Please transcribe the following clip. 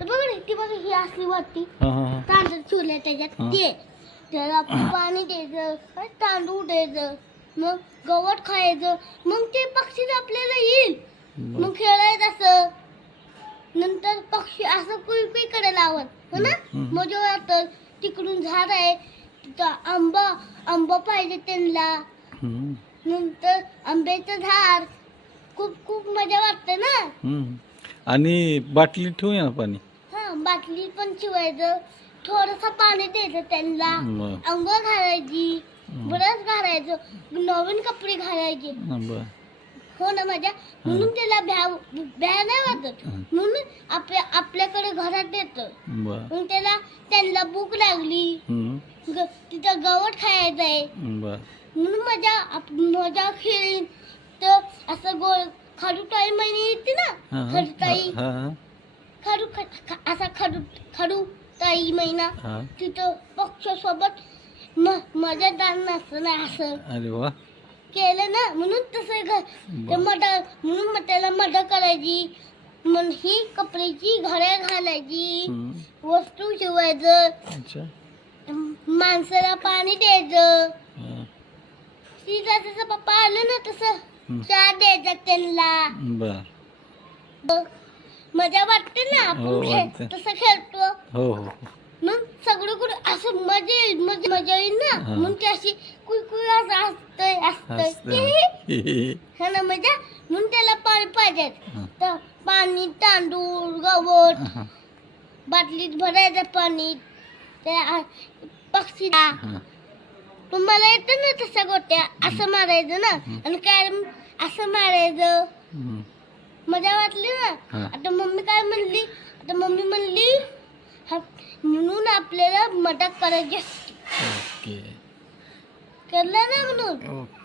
तर बघ ना ती बघ ही असली वाटती हा हा हा. तांदूळ चुरले त्याच्यात. हा. ते त्याला पाणी द्यायचं तांदूळ द्यायचं मग गवत खायचं मग ते पक्षी आपल्याला येईल. बर. मग खेळायचं असं. नंतर पक्षी असं कुईकुईकडे लावत. हो ना? हम्म. मजा वाटत तिकडून झाड आहे. तिथं आंबा आंबा पाहिजे त्यांना. हम्म. नंतर आंब्याचं झाड. खूप खूप मजा वाटते ना? हम्म. आणि बाटली ठेवूया ना पाणी हा बाटली पण शिवायचं. थोडस पाणी द्यायचं त्यांना. बर. अंघोळ घालायची. ब्रश घालायचं नवीन कपडे घालायचे. बर. हो ना माझ्या? म्हणून त्याला भ्या भ्या नाही वाटत. हं. म्हणून आपल्या आपल्याकडे घरात येतं बर. मग त्याला त्यांना भूक लागली. हम्म. ग- तिथं गवत खायचं आहे बर. म्हणून माझ्या आप- मजा खेळीन तर असं गोल खाडूटाई महिने येते ना. खाडूटाई. खाडू ख- ख- असा खाडू खाडूटाई महिना हा. तिथं पक्षासोबत म मजा दान नसतं ना असं अरे वा केलं ना म्हणून तसं घर. मदत म्हणून मग त्याला मदत करायची मग ही कपड्याची घड्या घालायची. वस्तू शिवायचं माणसाला पाणी द्यायचं. तिचा तसं पप्पा आलं ना तसं. चहा द्यायचा त्यांना बर मजा वाटते ना हो, आपण वाटते. खेळ तसं खेळतो हो हो मग सगळं कुठं असं मजा येईल मजा मजा येईल ना हा. मग ते अशी कुई असं असतंय असतंय असतं. हा ना मजा म्हणून त्याला पाणी पाहिजे हा. तर पाणी तांदूळ गवत. बाटलीत भरायचं पाणी त्या आ- पक्षीला हा. तुम्हाला येतं ना तसं गोट्या? असं मारायचं ना. आणि काय असं मारायचं? हम्म. मजा वाटली ना. आता मम्मी काय म्हणली? आता मम्मी म्हणली हा- म्हणून आपल्याला मदत करायची असते. ओके. केलं ना म्हणून? ओके.